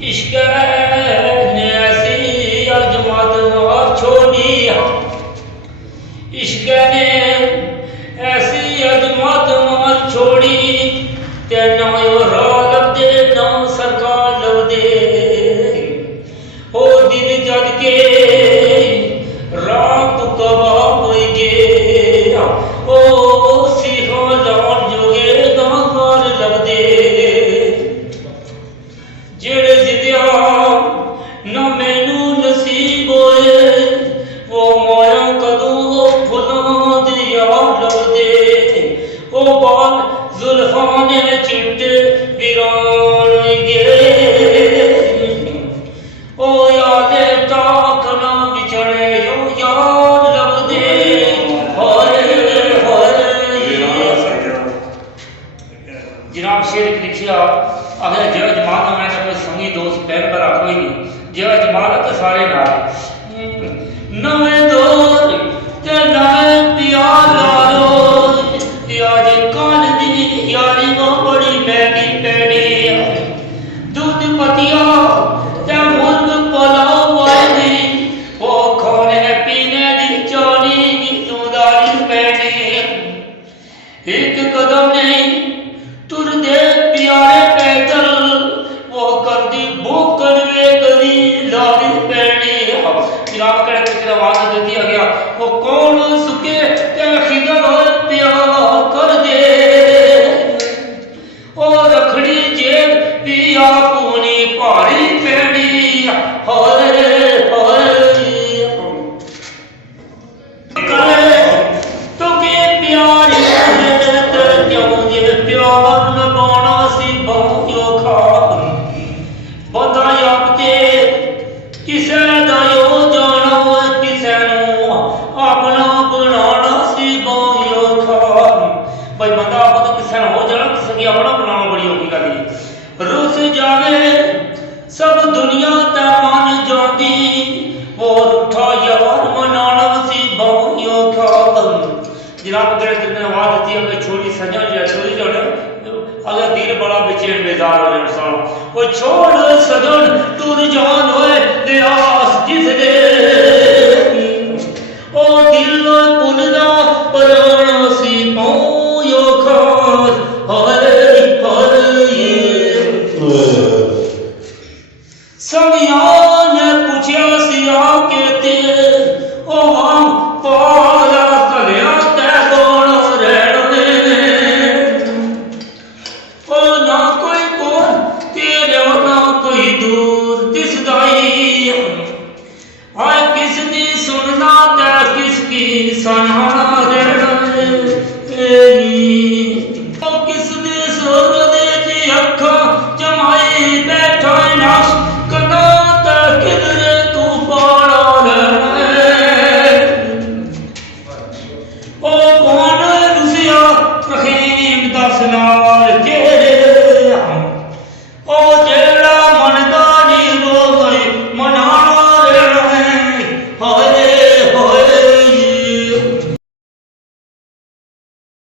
इश्क ने ऐसी अजमत और छोड़ी, इश्क ने ऐसी अजमत और छोड़ी, ते ना राह लभदे ना सरकार लभदे। ओ दिन जद के रात तबाह होई गए, ओ सीखा लाउण जोगे ना घर लभदे। जेड़े जिद्या ना मैनू नसीब होए, वो माया कदों फुलां दे यार लभदे। ओ बाल जुल्फां ने चिट्टे वीरान गए, ओ यादे ताक ना विछड़े जो यार लभदे। हाय हाय जनाब शेर लिखिया, अगर जे जमाल मैंने कोई संगी दोस्त पैर पर कोई नहीं, जे जमाल तो सारे नाल नवे दौर ते नवे प्यार लालो। यारी काल दी यारी वो बड़ी महंगी पैनी, दूध पतिया ते मुर्ग पुलाव वाली, वो खाने पीने दी चाली दी तुदारी पैनी। एक कदम नहीं तुर दे प्यारे पैदल, वो कर दी भूखड़ वे कदी लारी पैनी। जनाब कड़े की आवाज देती आ गया, वो कौन सुके ते खिदर पिया कर दे। ओ रखड़ी जेब पिया पूनी भारी पैनी। हाय हाय तो के प्यारी क्यों जे प्यार नभाना सी बहु खान। बंदा याबते किसे दा यो जाना, किसे नू अपना बनाना सी बहु खान। भाई बंदा आप तो किसे हो जाना, किसे की अपना बनाना बड़ी औखी गल है। रुस जावे सब दुनिया ते मन जाती, वो रूठा यार मनाना सी बहु खान। जनाब अगर तुमने आवाज देती है, अगर छोड़ी सजा जाए छोड़ी जाए, अगर दिल बड़ा बेचैन बेजार हो जाए इंसान, वो छोड़ सजन तुर जान हो